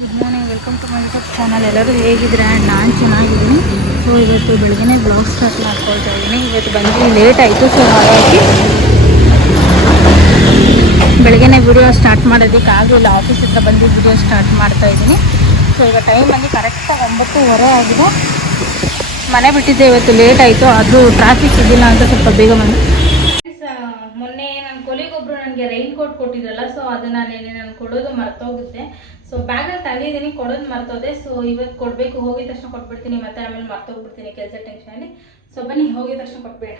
Good morning welcome to my YouTube channel ಎಲ್ಲರೂ and ನಾನು ಚೆನ್ನಾಗಿದ್ದೀನಿ. ಸೊ ಇವತ್ತು ಬೆಳಗ್ಗೆ ಬ್ಲಾಗ್ ಸ್ಟಾರ್ಟ್ ಮಾಡ್ಕೊಳ್ತಾ ಇದ್ದೀನಿ. ಇವತ್ತು ಬಂದು ಲೇಟ್ ಆಯಿತು ಸೊ ಹಾಗಾಗಿ ಬೆಳಗ್ಗೆ ವಿಡಿಯೋ ಸ್ಟಾರ್ಟ್ ಮಾಡೋದಕ್ಕೆ ಆಗಲಿಲ್ಲ. ಆಫೀಸ್ ಹತ್ರ ಬಂದು ವಿಡಿಯೋ ಸ್ಟಾರ್ಟ್ ಮಾಡ್ತಾ ಇದ್ದೀನಿ. ಸೊ ಈಗ ಟೈಮ್ ಬಂದು ಕರೆಕ್ಟಾಗಿ ಒಂಬತ್ತೂವರೆ ಆಗಿದೆ. ಮನೆ ಬಿಟ್ಟಿದ್ದೆ, ಇವತ್ತು ಲೇಟ್ ಆಯಿತು. ಆದರೂ ಟ್ರಾಫಿಕ್ ಇದ್ದಿಲ್ಲ ಅಂತ ಸ್ವಲ್ಪ ಬೇಗ ಬಂದು. ನನಗೆ ರೈನ್ ಕೋಟ್ ಕೊಟ್ಟಿದ್ರಲ್ಲ ಸೊ ಅದನ್ನ ನೆನೆ ನಾನು ಕೊಡೋದು ಮರ್ತೋಗುತ್ತೆ. ಸೊ ಬ್ಯಾಗಲ್ಲಿ ತಂದಿದ್ದೀನಿ ಕೊಡೋದು ಮರ್ತೋದೆ. ಸೊ ಇವತ್ತು ಕೊಡಬೇಕು, ಹೋಗಿದ ತಕ್ಷಣ ಕೊಟ್ಬಿಡ್ತೀನಿ, ಮತ್ತೆ ಆಮೇಲೆ ಮರ್ತೋಗ್ಬಿಡ್ತೀನಿ ಕೆಲಸ ಟೆನ್ಷನಲ್ಲಿ ಸೊ ಬನ್ನಿ, ಹೋಗಿದ ತಕ್ಷಣ ಕೊಟ್ಬೇಡ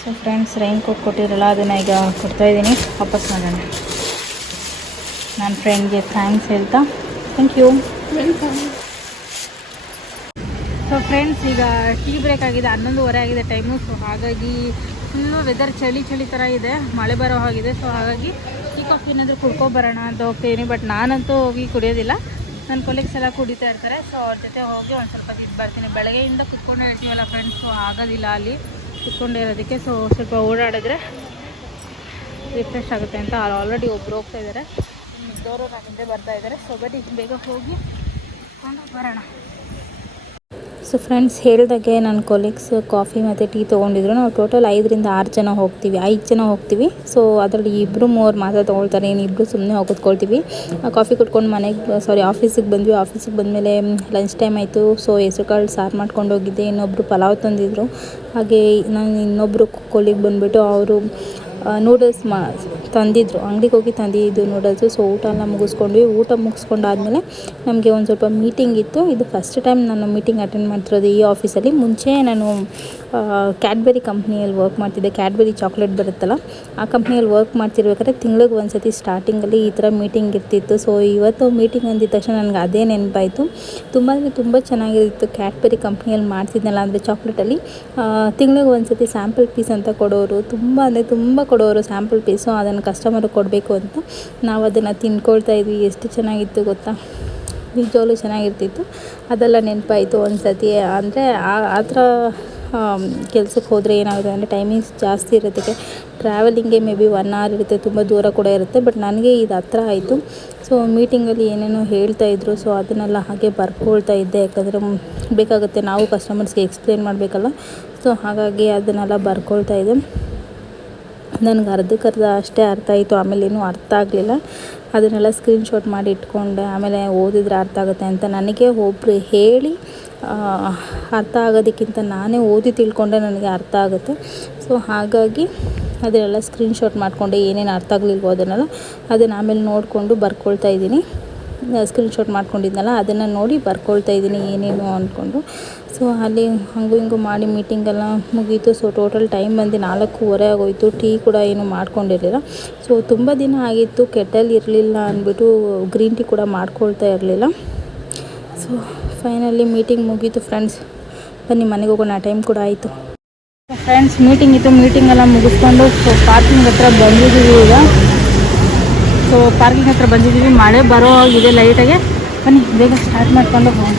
ಸೊ ಫ್ರೆಂಡ್ಸ್ ರೈನ್ ಕೋಟ್ ಕೊಟ್ಟಿರಲ್ಲ ಅದನ್ನು ಈಗ ಕೊಡ್ತಾ ಇದ್ದೀನಿ. ವಾಪಸ್ ಮಾಡೋಣ. ನನ್ನ ಫ್ರೆಂಡ್ಗೆ ಥ್ಯಾಂಕ್ಸ್ ಹೇಳ್ತಾ. ಥ್ಯಾಂಕ್ ಯು ಸೊ ಫ್ರೆಂಡ್ಸ್ ಈಗ ಟೀ ಬ್ರೇಕ್ ಆಗಿದೆ, ಹನ್ನೊಂದುವರೆ ಆಗಿದೆ ಟೈಮು ಸೊ ಹಾಗಾಗಿ ಫುಲ್ಲು ವೆದರ್ ಚಳಿ ಚಳಿ ಥರ ಇದೆ. ಮಳೆ ಬರೋ ಹಾಗಿದೆ. ಸೊ ಹಾಗಾಗಿ ಟೀ ಕಾಫಿ ಏನಾದರೂ ಕುಡ್ಕೊಬರೋಣ ಅಂತ ಹೋಗ್ತೀನಿ. ಬಟ್ ನಾನಂತೂ ಹೋಗಿ ಕುಡಿಯೋದಿಲ್ಲ. ನನ್ನ ಕೊಲೀಗ್ಸ್ ಎಲ್ಲ ಕುಡಿತಾ ಇರ್ತಾರೆ. ಸೊ ಅವ್ರ ಜೊತೆ ಹೋಗಿ ಒಂದು ಸ್ವಲ್ಪ ಇದು ಬರ್ತೀನಿ. ಬೆಳಗ್ಗೆಯಿಂದ ಕುತ್ಕೊಂಡು ಇರ್ತೀವಲ್ಲ ಫ್ರೆಂಡ್ಸ್ ಸೊ ಆಗೋದಿಲ್ಲ ಅಲ್ಲಿ. ಕುತ್ಕೊಂಡೇ ಇರೋದಕ್ಕೆ. ಸೊ ಸ್ವಲ್ಪ ಓಡಾಡಿದ್ರೆ ರಿಫ್ರೆಶ್ ಆಗುತ್ತೆ ಅಂತ ಆಲ್ರೆಡಿ ಒಬ್ರು ಹೋಗ್ತಾ ಇದ್ದಾರೆ ಇದ್ದವರು ನಾನು ಹಿಂದೆ ಬರ್ತಾ ಇದ್ದಾರೆ ಸೊ ಬನ್ನಿ, ಬೇಗ ಹೋಗಿ ಕುತ್ಕೊಂಡು ಬರೋಣ. ಸೊ ಫ್ರೆಂಡ್ಸ್ ಹೇಳಿದಾಗೆ ನನ್ನ ಕೊಲೀಗ್ಸ್ ಕಾಫಿ ಮತ್ತು ಟೀ ತೊಗೊಂಡಿದ್ರು. ನಾವು ಟೋಟಲ್ ಐದರಿಂದ ಆರು ಜನ ಹೋಗ್ತೀವಿ, ಐದು ಜನ ಹೋಗ್ತೀವಿ. ಸೊ ಅದರಲ್ಲಿ ಇಬ್ಬರು ಮೂರು ಮಾತ್ರ ತೊಗೊಳ್ತಾರೆ. ಇಬ್ಬರು ಸುಮ್ಮನೆ ಹೋಗಿ ಕೂತ್ಕೊಳ್ತೀವಿ ಕಾಫಿ ಕುಟ್ಕೊಂಡು ಮನೆಗೆ ಸಾರಿ ಆಫೀಸಿಗೆ ಬಂದ್ವಿ. ಆಫೀಸಿಗೆ ಬಂದಮೇಲೆ ಲಂಚ್ ಟೈಮ್ ಆಯಿತು. ಸೊ ಹೆಸರು ಕಾಳು ಸಾರು ಮಾಡ್ಕೊಂಡು ಹೋಗಿದ್ದೆ. ಇನ್ನೊಬ್ಬರು ಪಲಾವ್ ತಂದಿದ್ರು. ಹಾಗೆ ನಾನು ಇನ್ನೊಬ್ಬರು ಕೊಲಿಗೆ ಬಂದುಬಿಟ್ಟು ಅವರು ನೂಡಲ್ಸ್ ಮಾ ತಂದಿದ್ರು. ಅಂಗಡಿಗೆ ಹೋಗಿ ತಂದಿದ್ದು ನೂಡಲ್ಸು ಸೊ ಊಟ ಎಲ್ಲ ಮುಗಿಸ್ಕೊಂಡ್ವಿ. ಊಟ ಮುಗಿಸ್ಕೊಂಡಾದ್ಮೇಲೆ ನಮಗೆ ಒಂದು ಸ್ವಲ್ಪ ಮೀಟಿಂಗ್ ಇತ್ತು. ಇದು ಫಸ್ಟ್ ಟೈಮ್ ನಾನು ಮೀಟಿಂಗ್ ಅಟೆಂಡ್ ಮಾಡ್ತಿರೋದು ಈ ಆಫೀಸಲ್ಲಿ ಮುಂಚೆ ನಾನು ಕ್ಯಾಡ್ಬರಿ ಕಂಪ್ನಿಯಲ್ಲಿ ವರ್ಕ್ ಮಾಡ್ತಿದ್ದೆ. ಕ್ಯಾಡ್ಬರಿ ಚಾಕ್ಲೇಟ್ ಬರುತ್ತಲ್ಲ, ಆ ಕಂಪ್ನಿಯಲ್ಲಿ ವರ್ಕ್ ಮಾಡ್ತಿರ್ಬೇಕಾದ್ರೆ ತಿಂಗ್ಳಿಗೆ ಒಂದು ಸತಿ ಸ್ಟಾರ್ಟಿಂಗಲ್ಲಿ ಈ ಥರ ಮೀಟಿಂಗ್ ಇರ್ತಿತ್ತು. ಸೊ ಇವತ್ತು ಮೀಟಿಂಗ್ ಅಂದಿದ ತಕ್ಷಣ ನನಗೆ ಅದೇ ನೆನಪಾಯಿತು. ತುಂಬ ಅಂದರೆ ತುಂಬ ಚೆನ್ನಾಗಿತ್ತು ಕ್ಯಾಡ್ಬರಿ ಕಂಪ್ನಿಯಲ್ಲಿ ಮಾಡ್ತಿದ್ನಲ್ಲ ಅಂದರೆ ಚಾಕ್ಲೇಟಲ್ಲಿ ತಿಂಗ್ಳಿಗೆ ಒಂದು ಸತಿ ಸ್ಯಾಂಪಲ್ ಪೀಸ್ ಅಂತ ಕೊಡೋರು. ತುಂಬ ಅಂದರೆ ತುಂಬ ಕೊಡೋರು ಸ್ಯಾಂಪಲ್ ಪೀಸು ಅದನ್ನು ಕಸ್ಟಮರ್ಗೆ ಕೊಡಬೇಕು ಅಂತ ನಾವು ಅದನ್ನು ತಿನ್ಕೊಳ್ತಾ ಇದ್ವಿ. ಎಷ್ಟು ಚೆನ್ನಾಗಿತ್ತು ಗೊತ್ತಾ? ನಿಜವಾಗ್ಲೂ ಚೆನ್ನಾಗಿರ್ತಿತ್ತು. ಅದೆಲ್ಲ ನೆನಪಾಯಿತು ಒಂದು ಸತಿ ಅಂದರೆ ಆ ಥರ ಕೆಲಸಕ್ಕೆ ಹೋದರೆ ಏನಾಗುತ್ತೆ ಅಂದರೆ ಟೈಮಿಂಗ್ಸ್ ಜಾಸ್ತಿ ಇರೋದಕ್ಕೆ ಟ್ರಾವೆಲಿಂಗೇ ಮೇ ಬಿ ಒನ್ ಅವರ್ ಇರುತ್ತೆ. ತುಂಬ ದೂರ ಕೂಡ ಇರುತ್ತೆ. ಬಟ್ ನನಗೆ ಇದು ಹತ್ರ ಆಯಿತು. ಸೊ ಮೀಟಿಂಗಲ್ಲಿ ಏನೇನೋ ಹೇಳ್ತಾ ಇದ್ರು. ಸೊ ಅದನ್ನೆಲ್ಲ ಹಾಗೆ ಬರ್ಕೊಳ್ತಾ ಇದ್ದೆ. ಯಾಕಂದರೆ ಬೇಕಾಗುತ್ತೆ. ನಾವು ಕಸ್ಟಮರ್ಸ್ಗೆ ಎಕ್ಸ್ಪ್ಲೇನ್ ಮಾಡಬೇಕಲ್ಲ. ಸೊ ಹಾಗಾಗಿ ಅದನ್ನೆಲ್ಲ ಬರ್ಕೊಳ್ತಾ ಇದ್ದೆ. ನನಗೆ ಅರ್ಧಕ್ಕರ್ಧ ಅಷ್ಟೇ ಅರ್ಥ ಆಯಿತು, ಆಮೇಲೆ ಏನೂ ಅರ್ಥ ಆಗಲಿಲ್ಲ. ಅದನ್ನೆಲ್ಲ ಸ್ಕ್ರೀನ್ಶಾಟ್ ಮಾಡಿ ಇಟ್ಕೊಂಡೆ, ಆಮೇಲೆ ಓದಿದ್ರೆ ಅರ್ಥ ಆಗುತ್ತೆ ಅಂತ ನನಗೆ ಒಬ್ಬರು ಹೇಳಿ ಅರ್ಥ ಆಗೋದಕ್ಕಿಂತ ನಾನೇ ಓದಿ ತಿಳ್ಕೊಂಡೆ ನನಗೆ ಅರ್ಥ ಆಗುತ್ತೆ. ಸೊ ಹಾಗಾಗಿ ಅದನ್ನೆಲ್ಲ ಸ್ಕ್ರೀನ್ಶಾಟ್ ಮಾಡಿಕೊಂಡೆ, ಏನೇನು ಅರ್ಥ ಆಗಲಿಲ್ವೋ ಅದನ್ನೆಲ್ಲ, ಅದನ್ನು ಆಮೇಲೆ ನೋಡಿಕೊಂಡು ಬರ್ಕೊಳ್ತಾ ಇದ್ದೀನಿ. ಸ್ಕ್ರೀನ್ಶಾಟ್ ಮಾಡ್ಕೊಂಡಿದ್ನಲ್ಲ, ಅದನ್ನು ನೋಡಿ ಬರ್ಕೊಳ್ತಾ ಇದ್ದೀನಿ ಏನೇನು ಅಂದ್ಕೊಂಡು ಸೊ ಅಲ್ಲಿ ಹಂಗೂ ಹಿಂಗೂ ಮಾಡಿ ಮೀಟಿಂಗೆಲ್ಲ ಮುಗೀತು. ಸೊ ಟೋಟಲ್ ಟೈಮ್ ಬಂದು ನಾಲ್ಕೂವರೆ ಆಗೋಯಿತು. ಟೀ ಕೂಡ ಏನು ಮಾಡ್ಕೊಂಡಿರಲಿಲ್ಲ. ಸೊ ತುಂಬ ದಿನ ಆಗಿತ್ತು. ಕೆಟಲ್ ಇರಲಿಲ್ಲ ಅಂದ್ಬಿಟ್ಟು ಗ್ರೀನ್ ಟೀ ಕೂಡ ಮಾಡ್ಕೊಳ್ತಾ ಇರಲಿಲ್ಲ. ಸೊ ಫೈನಲಿ ಮೀಟಿಂಗ್ ಮುಗೀತು ಫ್ರೆಂಡ್ಸ್ ಬನ್ನಿ ಮನೆಗೆ ಹೋಗೋಣ ಟೈಮ್ ಕೂಡ ಆಯಿತು. ಫ್ರೆಂಡ್ಸ್ ಮೀಟಿಂಗ್ ಇತ್ತು. ಮೀಟಿಂಗ್ ಎಲ್ಲ ಮುಗಿಸ್ಕೊಂಡು ಸೊ ಪಾರ್ಕಿಂಗ್ ಹತ್ರ ಬಂದಿದ್ದೀವಿ ಈಗ. ಸೊ ಪಾರ್ಕಿಂಗ್ ಹತ್ರ ಬಂದಿದ್ದೀವಿ. ಮಳೆ ಬರೋ ಇದೆ ಲೈಟಾಗೆ ಬನ್ನಿ, ಬೇಗ ಸ್ಟಾರ್ಟ್ ಮಾಡ್ಕೊಂಡು ಹೋಗೋಣ.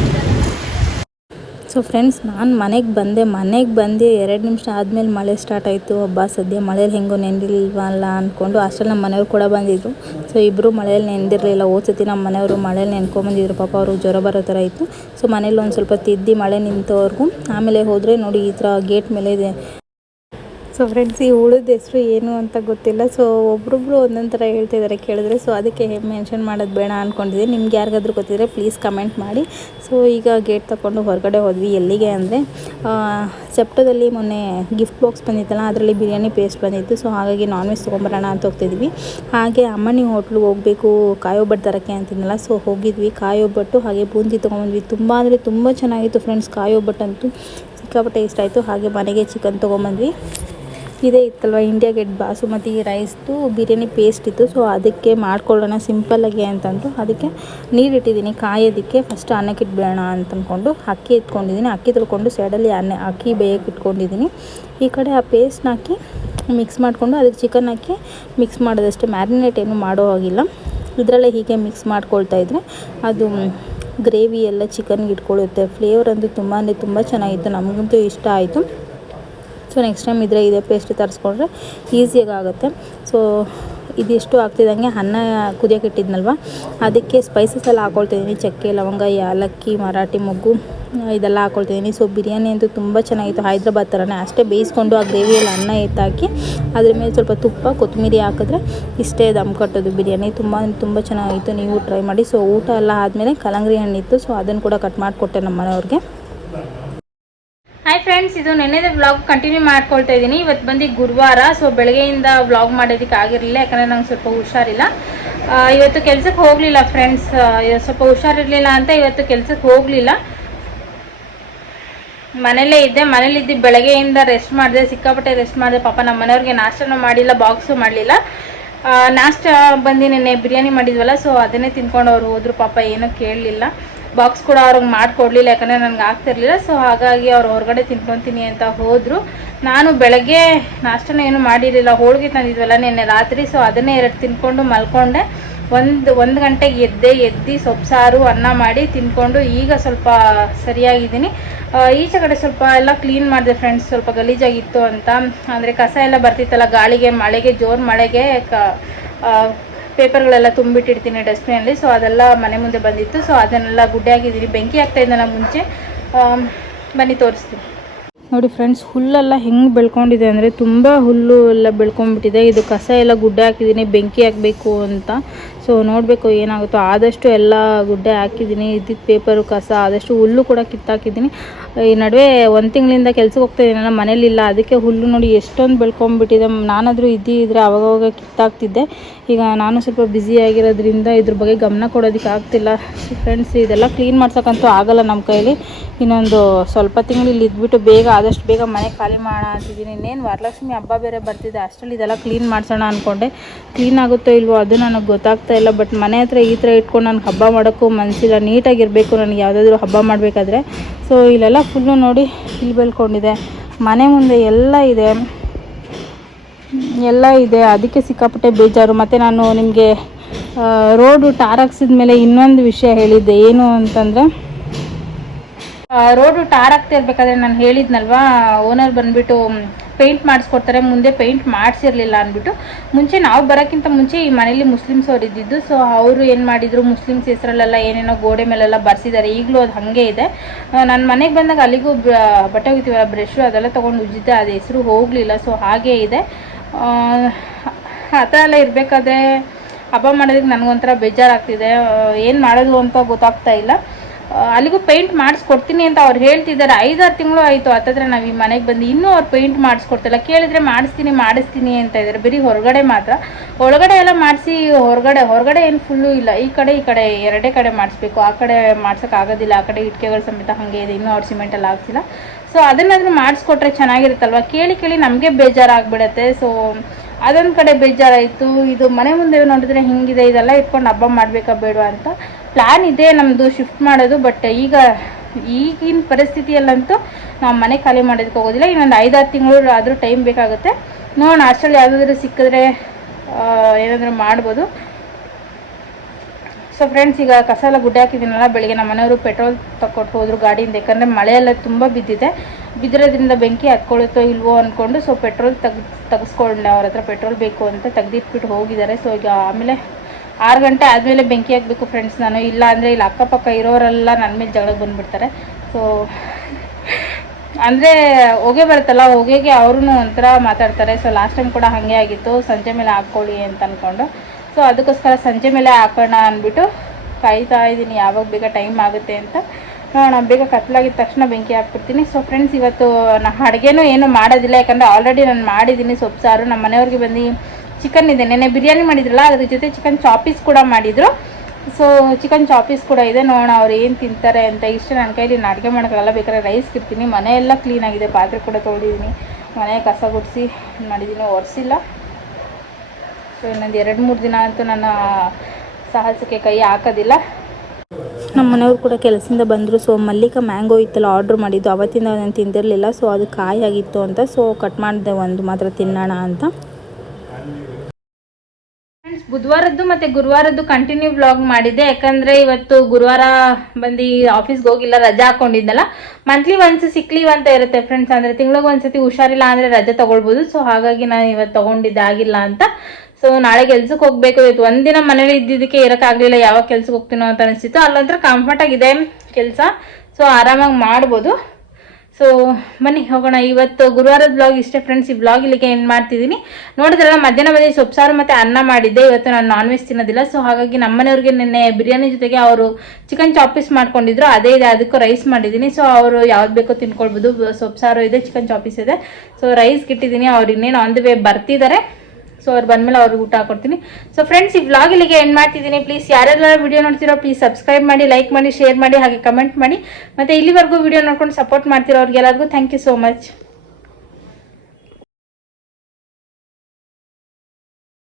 ಸೊ ಫ್ರೆಂಡ್ಸ್ ನಾನು ಮನೆಗೆ ಬಂದೆ. ಮನೆಗೆ ಬಂದು ಎರಡು ನಿಮಿಷ ಆದಮೇಲೆ ಮಳೆ ಸ್ಟಾರ್ಟ್ ಆಯಿತು. ಹಬ್ಬ ಸದ್ಯ ಮಳೇಲಿ ಹೆಂಗೋ ನೆಂದಿಲ್ವಲ್ಲ ಅಂದ್ಕೊಂಡು ಅಷ್ಟರಲ್ಲಿ ನಮ್ಮ ಮನೆಯವ್ರು ಕೂಡ ಬಂದಿದ್ರು. ಸೊ ಇಬ್ಬರು ಮಳೆಯಲ್ಲಿ ನೆಂದಿರಲಿಲ್ಲ ಸತಿ ನಮ್ಮ ಮನೆಯವರು ಮಳೇಲಿ ನೆನ್ಕೊಂಬಂದಿದ್ರು ಪಾಪ ಅವರು ಜ್ವರ ಬರೋ ಥರ ಇತ್ತು. ಸೊ ಮನೇಲಿ ಒಂದು ಸ್ವಲ್ಪ ತಿದ್ದಿ ಮಳೆ ನಿಂತವ್ರಿಗೂ. ಆಮೇಲೆ ಹೋದರೆ ನೋಡಿ ಈ ಥರ ಗೇಟ್ ಮೇಲೆ ಇದೆ. ಸೊ ಫ್ರೆಂಡ್ಸ್ ಈ ಉಳಿದ ಹೆಸರು ಏನು ಅಂತ ಗೊತ್ತಿಲ್ಲ. ಸೊ ಒಬ್ರೊಬ್ರು ಒಂದೊಂದು ಥರ ಹೇಳ್ತಿದ್ದಾರೆ ಕೇಳಿದ್ರೆ. ಸೊ ಅದಕ್ಕೆ ಮೆನ್ಷನ್ ಮಾಡೋದು ಬೇಡ ಅಂದ್ಕೊಂಡಿದ್ದೆ ನಿಮ್ಗೆ ಯಾರಿಗಾದ್ರೂ ಗೊತ್ತಿದ್ರೆ ಪ್ಲೀಸ್ ಕಮೆಂಟ್ ಮಾಡಿ. ಸೊ ಈಗ ಗೇಟ್ ತಗೊಂಡು ಹೊರಗಡೆ ಹೋದ್ವಿ. ಎಲ್ಲಿಗೆ ಅಂದರೆ ಸೆಪ್ಟದಲ್ಲಿ ಮೊನ್ನೆ ಗಿಫ್ಟ್ ಬಾಕ್ಸ್ ಬಂದಿತ್ತಲ್ಲ, ಅದರಲ್ಲಿ ಬಿರಿಯಾನಿ ಪೇಸ್ಟ್ ಬಂದಿತ್ತು. ಸೊ ಹಾಗಾಗಿ ನಾನ್ ವೆಜ್ ತೊಗೊಂಬರೋಣ ಅಂತ ಹೋಗ್ತಿದ್ವಿ. ಹಾಗೆ ಅಮ್ಮನಿ ಹೋಟ್ಲು ಹೋಗಬೇಕು ಕಾಯೊಬ್ಬಟ್ಟು ತರೋಕ್ಕೆ ಅಂತಿದ್ನಲ್ಲ. ಸೊ ಹೋಗಿದ್ವಿ. ಕಾಯೊಬ್ಬಟ್ಟು ಹಾಗೆ ಬೂಂದಿ ತೊಗೊಂಬಂದ್ವಿ ತುಂಬ ಅಂದರೆ ತುಂಬ ಚೆನ್ನಾಗಿತ್ತು ಫ್ರೆಂಡ್ಸ್ ಕಾಯೊಬ್ಬಟ್ಟು ಅಂತೂ ಸಿಕ್ಕಾಪಟ್ಟೆ ಇಷ್ಟ ಆಯಿತು. ಹಾಗೆ ಮನೆಗೆ ಚಿಕನ್ ತೊಗೊಂಬಂದ್ವಿ ಇದೇ ಇತ್ತಲ್ವ? ಇಂಡಿಯಾ ಗೇಟ್ ಬಾಸುಮತಿ ರೈಸ್ದು ಬಿರಿಯಾನಿ ಪೇಸ್ಟ್ ಇತ್ತು. ಸೊ ಅದಕ್ಕೆ ಮಾಡ್ಕೊಳ್ಳೋಣ ಸಿಂಪಲ್ಲಾಗಿ ಅಂತಂದು ಅದಕ್ಕೆ ನೀರು ಇಟ್ಟಿದ್ದೀನಿ. ಕಾಯೋದಕ್ಕೆ ಫಸ್ಟ್ ಅನ್ನಕ್ಕೆ ಇಟ್ಬಿಡೋಣ ಅಂತ ಅಂದ್ಕೊಂಡು ಅಕ್ಕಿ ಇಟ್ಕೊಂಡಿದ್ದೀನಿ ಅಕ್ಕಿ ತೊಳ್ಕೊಂಡು ಸೈಡಲ್ಲಿ ಅನ್ನ, ಅಕ್ಕಿ ಬೇಯಕ್ಕೆ ಇಟ್ಕೊಂಡಿದ್ದೀನಿ. ಈ ಕಡೆ ಆ ಪೇಸ್ಟ್ನ ಹಾಕಿ ಮಿಕ್ಸ್ ಮಾಡಿಕೊಂಡು ಅದಕ್ಕೆ ಚಿಕನ್ ಹಾಕಿ ಮಿಕ್ಸ್ ಮಾಡೋದಷ್ಟೇ. ಮ್ಯಾರಿನೇಟ್ ಏನು ಮಾಡೋ ಹಾಗಿಲ್ಲ. ಇದರಲ್ಲೇ ಹೀಗೆ ಮಿಕ್ಸ್ ಮಾಡ್ಕೊಳ್ತಾ ಇದ್ರೆ ಅದು ಗ್ರೇವಿ ಎಲ್ಲ ಚಿಕನ್ಗೆ ಇಟ್ಕೊಳ್ಳುತ್ತೆ. ಫ್ಲೇವರ್ ಅಂತೂ ತುಂಬಾ ತುಂಬ ಚೆನ್ನಾಗಿತ್ತು. ನಮಗಂತೂ ಇಷ್ಟ ಆಯಿತು. ಸೊ ನೆಕ್ಸ್ಟ್ ಟೈಮ್ ಇದ್ರೆ ಇದೇ ಪೇಸ್ಟ್ ತರಿಸ್ಕೊಂಡ್ರೆ ಈಸಿಯಾಗಿ ಆಗುತ್ತೆ. ಸೊ ಇದಿಷ್ಟು ಆಗ್ತಿದ್ದಂಗೆ ಅನ್ನ ಕುದಿಯೋಕೆ ಇಟ್ಟಿದ್ನಲ್ವ? ಅದಕ್ಕೆ ಸ್ಪೈಸಸ್ ಎಲ್ಲ ಹಾಕ್ಕೊಳ್ತಿದ್ದೀನಿ ಚಕ್ಕೆ, ಲವಂಗ, ಏಲಕ್ಕಿ, ಮರಾಠಿ ಮೊಗ್ಗು, ಇದೆಲ್ಲ ಹಾಕ್ಕೊಳ್ತಿದ್ದೀನಿ ಸೊ ಬಿರಿಯಾನಿ ಅಂತೂ ತುಂಬ ಚೆನ್ನಾಗಿತ್ತು. ಹೈದ್ರಾಬಾದ್ ಥರನೇ ಅಷ್ಟೇ ಬೇಯಿಸ್ಕೊಂಡು ಆ ಗ್ರೇವಿಯಲ್ಲಿ ಅನ್ನ ಎತ್ತಾಕಿ ಅದ್ರ ಮೇಲೆ ಸ್ವಲ್ಪ ತುಪ್ಪ, ಕೊತ್ತಂಬರಿ ಹಾಕಿದ್ರೆ ಇಷ್ಟೇ ದಮ್ ಕಟ್ಟೋದು. ಬಿರಿಯಾನಿ ತುಂಬ ತುಂಬ ಚೆನ್ನಾಗಿತ್ತು. ನೀವು ಟ್ರೈ ಮಾಡಿ. ಸೊ ಊಟ ಎಲ್ಲ ಆದಮೇಲೆ ಕಲಂಗ್ರಿ ಹಣ್ಣಿತ್ತು. ಸೊ ಅದನ್ನು ಕೂಡ ಕಟ್ ಮಾಡಿಕೊಟ್ಟೆ ನಮ್ಮ ಮನೆಯವ್ರಿಗೆ ಹಾಯ್ ಫ್ರೆಂಡ್ಸ್ ಇದು ನೆನ್ನೆದೇ ವ್ಲಾಗ್ ಕಂಟಿನ್ಯೂ ಮಾಡ್ಕೊಳ್ತಾ ಇದ್ದೀನಿ. ಇವತ್ತು ಬಂದು ಗುರುವಾರ ಸೊ ಬೆಳಗ್ಗೆಯಿಂದ ವ್ಲಾಗ್ ಮಾಡೋದಕ್ಕೆ ಆಗಿರಲಿಲ್ಲ, ಯಾಕಂದರೆ ನಂಗೆ ಸ್ವಲ್ಪ ಹುಷಾರಿಲ್ಲ. ಇವತ್ತು ಕೆಲಸಕ್ಕೆ ಹೋಗಲಿಲ್ಲ ಫ್ರೆಂಡ್ಸ್ ಸ್ವಲ್ಪ ಹುಷಾರಿರಲಿಲ್ಲ ಅಂತ ಇವತ್ತು ಕೆಲಸಕ್ಕೆ ಹೋಗಲಿಲ್ಲ. ಮನೇಲೇ ಇದ್ದೆ ಮನೇಲಿದ್ದು ಬೆಳಗ್ಗೆಯಿಂದ ರೆಸ್ಟ್ ಮಾಡಿದೆ, ಸಿಕ್ಕಾಪಟ್ಟೆ ರೆಸ್ಟ್ ಮಾಡಿದೆ. ಪಾಪ ನಮ್ಮ ಮನೆಯವ್ರಿಗೆ ನಾಷ್ಟನೂ ಮಾಡಿಲ್ಲ, ಬಾಕ್ಸು ಮಾಡಲಿಲ್ಲ. ನಾಷ್ಟ ಬಂದು ನೆನ್ನೆ ಬಿರಿಯಾನಿ ಮಾಡಿದ್ವಲ್ಲ ಸೊ ಅದನ್ನೇ ತಿನ್ಕೊಂಡು ಅವರು ಹೋದ್ರು. ಪಾಪ ಏನೂ ಕೇಳಲಿಲ್ಲ. ಬಾಕ್ಸ್ ಕೂಡ ಅವ್ರಿಗೆ ಮಾಡಿಕೊಡ್ಲಿಲ್ಲ, ಯಾಕಂದರೆ ನನಗೆ ಆಗ್ತಿರ್ಲಿಲ್ಲ. ಸೊ ಹಾಗಾಗಿ ಅವ್ರು ಹೊರಗಡೆ ತಿನ್ಕೊತೀನಿ ಅಂತ ಹೋದರು. ನಾನು ಬೆಳಗ್ಗೆ ನಾಷ್ಟನ ಏನು ಮಾಡಿರಲಿಲ್ಲ. ಹೋಳಿಗೆ ತಂದಿದ್ವಲ್ಲ ನಿನ್ನೆ ರಾತ್ರಿ. ಸೊ ಅದನ್ನೇ ಎರಡು ತಿನ್ಕೊಂಡು ಮಲ್ಕೊಂಡೆ. ಒಂದು ಒಂದು ಗಂಟೆಗೆ ಎದ್ದೆ, ಎದ್ದು ಸೊಪ್ಪು ಅನ್ನ ಮಾಡಿ ತಿನ್ಕೊಂಡು ಈಗ ಸ್ವಲ್ಪ ಸರಿಯಾಗಿದ್ದೀನಿ. ಈಚೆ ಕಡೆ ಸ್ವಲ್ಪ ಎಲ್ಲ ಕ್ಲೀನ್ ಮಾಡಿದೆ ಫ್ರೆಂಡ್ಸ್ ಸ್ವಲ್ಪ ಗಲೀಜಾಗಿತ್ತು ಅಂತ. ಅಂದರೆ ಕಸ ಎಲ್ಲ ಬರ್ತಿತ್ತಲ್ಲ ಗಾಳಿಗೆ, ಮಳೆಗೆ, ಜೋರು ಮಳೆಗೆ, ಕ ಪೇಪರ್ಗಳೆಲ್ಲ ತುಂಬಿಟ್ಟಿರ್ತೀನಿ ಡಸ್ಟ್ಬಿನಲ್ಲಿ. ಸೊ ಅದೆಲ್ಲ ಮನೆ ಮುಂದೆ ಬಂದಿತ್ತು. ಸೊ ಅದನ್ನೆಲ್ಲ ಗುಡ್ಡೆ ಹಾಕಿದ್ದೀನಿ ಬೆಂಕಿ ಆಗ್ತಾ ಇದ್ದಲ್ಲ ನಾನು ಮುಂಚೆ ಬನ್ನಿ ತೋರಿಸ್ತೀನಿ. ನೋಡಿ ಫ್ರೆಂಡ್ಸ್ ಹುಲ್ಲೆಲ್ಲ ಹೆಂಗೆ ಬೆಳ್ಕೊಂಡಿದೆ ಅಂದರೆ ತುಂಬ ಹುಲ್ಲು ಎಲ್ಲ ಬೆಳ್ಕೊಂಡ್ಬಿಟ್ಟಿದೆ. ಇದು ಕಸ ಎಲ್ಲ ಗುಡ್ಡೆ ಹಾಕಿದ್ದೀನಿ, ಬೆಂಕಿ ಹಾಕಬೇಕು ಅಂತ. ಸೊ ನೋಡಬೇಕು ಏನಾಗುತ್ತೋ. ಆದಷ್ಟು ಎಲ್ಲ ಗುಡ್ಡೆ ಹಾಕಿದ್ದೀನಿ. ಇದ್ದಿದ್ದು ಪೇಪರು ಕಸ, ಆದಷ್ಟು ಹುಲ್ಲು ಕೂಡ ಕಿತ್ತಾಕಿದ್ದೀನಿ. ಈ ನಡುವೆ ಒಂದು ತಿಂಗಳಿಂದ ಕೆಲ್ಸಕ್ಕೆ ಹೋಗ್ತಾ ಇದ್ದೀನಲ್ಲ ಮನೇಲಿಲ್ಲ ಅದಕ್ಕೆ ಹುಲ್ಲು ನೋಡಿ ಎಷ್ಟೊಂದು ಬೆಳ್ಕೊಂಬಿಟ್ಟಿದೆ. ನಾನಾದರೂ ಇದ್ದಿದ್ರೆ ಅವಾಗವಾಗ ಕಿತ್ತಾಗ್ತಿದ್ದೆ. ಈಗ ನಾನು ಸ್ವಲ್ಪ ಬ್ಯುಸಿ ಆಗಿರೋದ್ರಿಂದ ಇದ್ರ ಬಗ್ಗೆ ಗಮನ ಕೊಡೋದಕ್ಕೆ ಆಗ್ತಿಲ್ಲ. ಫ್ರೆಂಡ್ಸ್ ಇದೆಲ್ಲ ಕ್ಲೀನ್ ಮಾಡ್ಸೋಕ್ಕಂತೂ ಆಗಲ್ಲ ನಮ್ಮ ಕೈಲಿ. ಇನ್ನೊಂದು ಸ್ವಲ್ಪ ತಿಂಗಳು ಇಲ್ಲಿ ಇದ್ಬಿಟ್ಟು ಬೇಗ, ಆದಷ್ಟು ಬೇಗ ಮನೆ ಖಾಲಿ ಮಾಡೋಣ ಅಂತಿದ್ದೀನಿ. ಇನ್ನೇನು ವರಲಕ್ಷ್ಮಿ ಹಬ್ಬ ಬೇರೆ ಬರ್ತಿದೆ. ಅಷ್ಟರಲ್ಲಿ ಇದೆಲ್ಲ ಕ್ಲೀನ್ ಮಾಡಿಸೋಣ ಅಂದ್ಕೊಂಡೆ ಕ್ಲೀನ್ ಆಗುತ್ತೋ ಇಲ್ವೋ ಅದು ನನಗೆ ಗೊತ್ತಾಗ್ತಾ ಇಲ್ಲ. ಬಟ್ ಮನೆ ಹತ್ರ ಈ ಥರ ಇಟ್ಕೊಂಡು ನನಗೆ ಹಬ್ಬ ಮಾಡೋಕ್ಕೂ ಮನಸ್ಸಿಲ್ಲ ನೀಟಾಗಿರಬೇಕು. ನನಗೆ ಯಾವುದಾದ್ರೂ ಹಬ್ಬ ಮಾಡಬೇಕಾದ್ರೆ. ಸೊ ಇಲ್ಲೆಲ್ಲ ಫುಲ್ಲು ನೋಡಿ ಇಲ್ಲಿ ಬೆಳ್ಕೊಂಡಿದೆ. ಮನೆ ಮುಂದೆ ಎಲ್ಲ ಇದೆ. ಎಲ್ಲ ಇದೆ. ಅದಕ್ಕೆ ಸಿಕ್ಕಾಪಟ್ಟೆ ಬೇಜಾರು. ಮತ್ತು ನಾನು ನಿಮಗೆ ರೋಡು ಟಾರ್ ಹಾಕ್ಸಿದ ಮೇಲೆ ಇನ್ನೊಂದು ವಿಷಯ ಹೇಳಿದ್ದೆ. ಏನು ಅಂತಂದರೆ ರೋಡು ಟಾರ್ ಆಗ್ತಾ ಇರ್ಬೇಕಾದ್ರೆ ನಾನು ಹೇಳಿದ್ನಲ್ವಾ? ಓನರ್ ಬಂದ್ಬಿಟ್ಟು ಪೇಂಟ್ ಮಾಡಿಸ್ಕೊಡ್ತಾರೆ, ಮುಂದೆ ಪೇಂಟ್ ಮಾಡಿಸಿರ್ಲಿಲ್ಲ ಅಂದ್ಬಿಟ್ಟು. ಮುಂಚೆ ನಾವು ಬರೋಕ್ಕಿಂತ ಮುಂಚೆ ಈ ಮನೇಲಿ ಮುಸ್ಲಿಮ್ಸ್ ಅವ್ರು ಇದ್ದಿದ್ದು. ಸೊ ಅವರು ಏನು ಮಾಡಿದ್ರು? ಮುಸ್ಲಿಮ್ಸ್ ಹೆಸರಲ್ಲೆಲ್ಲ ಏನೇನೋ ಗೋಡೆ ಮೇಲೆಲ್ಲ ಬರ್ಸಿದ್ದಾರೆ. ಈಗಲೂ ಅದು ಹಾಗೆ ಇದೆ. ನಾನು ಮನೆಗೆ ಬಂದಾಗ ಅಲ್ಲಿಗೂ ಬಟ್ಟೆ ಒಗಿತೀವಲ್ಲ ಬ್ರಷು ಅದೆಲ್ಲ ತೊಗೊಂಡು ಉಜ್ಜಿದ್ದೆ. ಅದು ಹೆಸರು ಹೋಗಲಿಲ್ಲ. ಸೊ ಹಾಗೇ ಇದೆ. ಆ ಥರ ಎಲ್ಲ ಇರಬೇಕಾದ್ರೆ ಹಬ್ಬ ಮಾಡೋದಕ್ಕೆ ನನಗೊಂಥರ ಬೇಜಾರಾಗ್ತಿದೆ. ಏನು ಮಾಡೋದು ಅಂತ ಗೊತ್ತಾಗ್ತಾ ಇಲ್ಲ. ಅಲ್ಲಿಗೂ ಪೇಂಟ್ ಮಾಡಿಸ್ಕೊಡ್ತೀನಿ ಅಂತ ಅವ್ರು ಹೇಳ್ತಿದ್ದಾರೆ. ಐದಾರು ತಿಂಗಳು ಆಯಿತು ಹತ್ತತ್ರ ನಾವು ಈ ಮನೆಗೆ ಬಂದು. ಇನ್ನೂ ಅವ್ರು ಪೇಂಟ್ ಮಾಡಿಸ್ಕೊಡ್ತಿಲ್ಲ. ಕೇಳಿದರೆ ಮಾಡಿಸ್ತೀನಿ ಮಾಡಿಸ್ತೀನಿ ಅಂತ ಇದ್ದಾರೆ. ಬರೀ ಹೊರಗಡೆ ಮಾತ್ರ. ಒಳಗಡೆ ಎಲ್ಲ ಮಾಡಿಸಿ ಹೊರಗಡೆ ಹೊರಗಡೆ ಏನು ಫುಲ್ಲು ಇಲ್ಲ. ಈ ಕಡೆ ಈ ಕಡೆ, ಎರಡೇ ಕಡೆ ಮಾಡಿಸ್ಬೇಕು. ಆ ಕಡೆ ಮಾಡ್ಸೋಕ್ಕಾಗೋದಿಲ್ಲ ಆ ಕಡೆ ಇಟ್ಕೆಗಳು ಸಮೇತ ಹಾಗೆ ಇದೆ. ಇನ್ನೂ ಅವ್ರು ಸಿಮೆಂಟಲ್ಲಿ ಆಗ್ತಿಲ್ಲ ಸೊ ಅದನ್ನಾದರೂ ಮಾಡಿಸ್ಕೊಟ್ರೆ ಚೆನ್ನಾಗಿರುತ್ತಲ್ವ? ಕೇಳಿ ಕೇಳಿ ನಮಗೆ ಬೇಜಾರಾಗ್ಬಿಡತ್ತೆ. ಸೊ ಅದೊಂದು ಕಡೆ ಬೇಜಾರಾಯಿತು. ಇದು ಮನೆ ಮುಂದೆ ನೋಡಿದ್ರೆ ಹಿಂಗಿದೆ. ಇದೆಲ್ಲ ಇಟ್ಕೊಂಡು ಹಬ್ಬ ಮಾಡಬೇಕಾ ಬೇಡವಾ ಅಂತ. ಪ್ಲ್ಯಾನ್ ಇದೆ ನಮ್ಮದು ಶಿಫ್ಟ್ ಮಾಡೋದು ಬಟ್ ಈಗ ಈಗಿನ ಪರಿಸ್ಥಿತಿಯಲ್ಲಂತೂ ನಾವು ಮನೆ ಖಾಲಿ ಮಾಡೋದಕ್ಕೆ ಹೋಗೋದಿಲ್ಲ. ಇನ್ನೊಂದು ಐದಾರು ತಿಂಗಳು ಆದರೂ ಟೈಮ್ ಬೇಕಾಗುತ್ತೆ. ನೋಡೋಣ, ಅಷ್ಟರಲ್ಲಿ ಯಾವುದಾದ್ರೂ ಸಿಕ್ಕಿದ್ರೆ ಏನಾದರೂ ಮಾಡ್ಬೋದು. ಸೊ ಫ್ರೆಂಡ್ಸ್ ಈಗ ಕಸ ಎಲ್ಲ ಗುಡ್ಡೆ ಹಾಕಿದ್ದೀನಲ್ಲ, ಬೆಳಿಗ್ಗೆ ನಮ್ಮ ಮನೆಯವರು ಪೆಟ್ರೋಲ್ ತಗೊಟ್ಟು ಹೋದ್ರು ಗಾಡಿಯಿಂದ. ಯಾಕಂದರೆ ಮಳೆಯೆಲ್ಲ ತುಂಬ ಬಿದ್ದಿದೆ. ಬಿದ್ದಿರೋದ್ರಿಂದ ಬೆಂಕಿ ಹತ್ಕೊಳ್ಳುತ್ತೋ ಇಲ್ವೋ ಅಂದ್ಕೊಂಡು ಸೊ ಪೆಟ್ರೋಲ್ ತೆಗ್ ತೆಗೆಸ್ಕೊಂಡೆ. ಅವ್ರ ಹತ್ರ ಪೆಟ್ರೋಲ್ ಬೇಕು ಅಂತ ತೆಗ್ದಿಟ್ಬಿಟ್ಟು ಹೋಗಿದ್ದಾರೆ. ಸೊ ಈಗ ಆಮೇಲೆ ಆರು ಗಂಟೆ ಆದಮೇಲೆ ಬೆಂಕಿ ಹಾಕಬೇಕು ಫ್ರೆಂಡ್ಸ್ ನಾನು. ಇಲ್ಲ ಅಂದರೆ ಇಲ್ಲಿ ಅಕ್ಕಪಕ್ಕ ಇರೋರೆಲ್ಲ ನನ್ನ ಮೇಲೆ ಜಗಳಕ್ಕೆ ಬಂದುಬಿಡ್ತಾರೆ. ಸೊ ಅಂದರೆ ಹೊಗೆ ಬರುತ್ತಲ್ಲ, ಹೊಗೆಗೆ ಅವ್ರೂ ಒಂಥರ ಮಾತಾಡ್ತಾರೆ. ಸೊ ಲಾಸ್ಟ್ ಟೈಮ್ ಕೂಡ ಹಾಗೆ ಆಗಿತ್ತು. ಸಂಜೆ ಮೇಲೆ ಹಾಕ್ಕೊಳ್ಳಿ ಅಂತ ಅಂದ್ಕೊಂಡು ಸೊ ಅದಕ್ಕೋಸ್ಕರ ಸಂಜೆ ಮೇಲೆ ಹಾಕೋಣ ಅಂದ್ಬಿಟ್ಟು ಕಾಯ್ತಾ ಇದ್ದೀನಿ. ಯಾವಾಗ ಬೇಗ ಟೈಮ್ ಆಗುತ್ತೆ ಅಂತ ನೋಡೋಣ. ಬೇಗ ಕತ್ಲಾಗಿದ ತಕ್ಷಣ ಬೆಂಕಿ ಹಾಕ್ಬಿಡ್ತೀನಿ. ಸೊ ಫ್ರೆಂಡ್ಸ್ ಇವತ್ತು ನಾನು ಅಡುಗೆನೂ ಏನು ಮಾಡೋದಿಲ್ಲ. ಯಾಕಂದರೆ ಆಲ್ರೆಡಿ ನಾನು ಮಾಡಿದ್ದೀನಿ ಸೊಪ್ಪು ಸಾರು. ನಮ್ಮ ಮನೆಯವ್ರಿಗೆ ಬಂದು ಚಿಕನ್ ಇದೆ. ನೆನ್ನೆ ಬಿರಿಯಾನಿ ಮಾಡಿದ್ರಲ್ಲ, ಅದ್ರ ಜೊತೆ ಚಿಕನ್ ಚಾಪೀಸ್ ಕೂಡ ಮಾಡಿದರು. ಸೊ ಚಿಕನ್ ಚಾಪೀಸ್ ಕೂಡ ಇದೆ. ನೋಡೋಣ ಅವ್ರು ಏನು ತಿಂತಾರೆ ಅಂತ. ಇಷ್ಟು ನನ್ನ ಕೈಲಿ ನಾನು ಅಡುಗೆ ಮಾಡೋಕ್ಕಾಗಲ್ಲ. ಬೇಕಾದ್ರೆ ರೈಸ್ ಇರ್ತೀನಿ ಮನೆಯೆಲ್ಲ ಕ್ಲೀನಾಗಿದೆ ಪಾತ್ರೆ ಕೂಡ ತೊಗೊಂಡಿದ್ದೀನಿ ಮನೆ ಕಸ ಗುಡಿಸಿ ಮಾಡಿದ್ದೀನಿ. ಒರೆಸಿಲ್ಲ. ಸೊ ಇನ್ನೊಂದು ಎರಡು ಮೂರು ದಿನ ಅಂತೂ ನನ್ನ ಸಾಹಸಕ್ಕೆ ಕೈ ಹಾಕೋದಿಲ್ಲ. ನಮ್ಮ ಮನೆಯವ್ರು ಕೂಡ ಕೆಲಸದಿಂದ ಬಂದರು. ಸೊ ಮಲ್ಲಿಕ ಮ್ಯಾಂಗೋ ಇತ್ತಲ್ಲ ಆರ್ಡ್ರ್ ಮಾಡಿದ್ದು. ಅವತ್ತಿಂದ ನಾನು ತಿಂದಿರಲಿಲ್ಲ. ಸೊ ಅದು ಕಾಯಿ ಆಗಿತ್ತು ಅಂತ. ಸೊ ಕಟ್ ಮಾಡಿದೆ. ಒಂದು ಮಾತ್ರ ತಿನ್ನೋಣ ಅಂತ. ಬುಧವಾರದ್ದು ಮತ್ತು ಗುರುವಾರದ್ದು ಕಂಟಿನ್ಯೂ ವ್ಲಾಗ್ ಮಾಡಿದ್ದೆ. ಯಾಕಂದರೆ ಇವತ್ತು ಗುರುವಾರ ಬಂದು ಆಫೀಸ್ಗೆ ಹೋಗಿಲ್ಲ, ರಜಾ ಹಾಕೊಂಡಿದ್ನಲ್ಲ. ಮಂತ್ಲಿ ಒನ್ಸ್ ಸಿಕ್ಲಿ ಅಂತ ಇರುತ್ತೆ ಫ್ರೆಂಡ್ಸ್ ಅಂದರೆ ತಿಂಗಳಿಗೆ ಒಂದ್ಸತಿ ಹುಷಾರಿಲ್ಲ ಅಂದರೆ ರಜೆ ತೊಗೊಳ್ಬೋದು. ಸೊ ಹಾಗಾಗಿ ನಾನು ಇವತ್ತು ತೊಗೊಂಡಿದ್ದೆ, ಆಗಿಲ್ಲ ಅಂತ. ಸೊ ನಾಳೆ ಕೆಲ್ಸಕ್ಕೆ ಹೋಗಬೇಕು. ಇವತ್ತು ಒಂದಿನ ಮನೇಲಿ ಇದ್ದಿದ್ದಕ್ಕೆ ಇರೋಕ್ಕಾಗಲಿಲ್ಲ, ಯಾವಾಗ ಕೆಲ್ಸಕ್ಕೆ ಹೋಗ್ತೀನೋ ಅಂತ ಅನಿಸ್ತಿತ್ತು. ಕಂಫರ್ಟ್ ಆಗಿದೆ ಕೆಲಸ. ಸೊ ಆರಾಮಾಗಿ ಮಾಡ್ಬೋದು. ಸೊ ಬನ್ನಿ, ಹೋಗೋಣ. ಇವತ್ತು ಗುರುವಾರದ ಬ್ಲಾಗ್ ಇಷ್ಟೇ ಫ್ರೆಂಡ್ಸ್ ಈ ಬ್ಲಾಗ್ ಇಲ್ಲಿಗೆ ಏನು ಮಾಡ್ತಿದ್ದೀನಿ. ನೋಡಿದ್ರಲ್ಲ, ಮಧ್ಯಾಹ್ನ ಬಂದು ಸೊಪ್ಸಾರು ಮತ್ತು ಅನ್ನ ಮಾಡಿದ್ದೆ. ಇವತ್ತು ನಾನು ನಾನ್ ವೆಜ್ ತಿನ್ನೋದಿಲ್ಲ. ಸೊ ಹಾಗಾಗಿ ನಮ್ಮನೆಯವ್ರಿಗೆ ನಿನ್ನೆ ಬಿರಿಯಾನಿ ಜೊತೆಗೆ ಅವರು ಚಿಕನ್ ಚಾಪೀಸ್ ಮಾಡ್ಕೊಂಡಿದ್ರು. ಅದೇ ಇದೆ, ಅದಕ್ಕೂ ರೈಸ್ ಮಾಡಿದ್ದೀನಿ. ಸೊ ಅವರು ಯಾವ್ದು ಬೇಕೋ ತಿನ್ಕೊಳ್ಬೋದು. ಸೊಪ್ಸಾರು ಇದೆ ಚಿಕನ್ ಚಾಪೀಸ್ ಇದೆ. ಸೊ ರೈಸ್ ಇಟ್ಟಿದ್ದೀನಿ ಅವ್ರು ಇನ್ನೇನು ಆನ್ ದಿ ವೇ ಬರ್ತಿದ್ದಾರೆ. ಸೊ ಅವ್ರು ಬಂದ್ಮೇಲೆ ಅವ್ರಿಗೆ ಊಟ ಹಾಕೊಡ್ತೀನಿ ಸೊ ಫ್ರೆಂಡ್ಸ್ ಈ ವ್ಲಾಗ್ ಇಲ್ಲಿಗೆ ಎಂಡ್ ಮಾಡ್ತಿದ್ದೀನಿ. ಪ್ಲೀಸ್ ಯಾರೆಲ್ಲ ವಿಡಿಯೋ ನೋಡ್ತಿರೋ ಪ್ಲೀಸ್ ಸಬ್ಸ್ಕ್ರೈಬ್ ಮಾಡಿ ಲೈಕ್ ಮಾಡಿ ಶೇರ್ ಮಾಡಿ, ಹಾಗೆ ಕಮೆಂಟ್ ಮಾಡಿ. ಮತ್ತೆ ಇಲ್ಲಿವರೆಗೂ ವಿಡಿಯೋ ನೋಡ್ಕೊಂಡು ಸಪೋರ್ಟ್ ಮಾಡ್ತಿರೋ ಅವ್ರಿಗೆಲ್ಲರಿಗೂ ಥ್ಯಾಂಕ್ ಯು ಸೋ ಮಚ್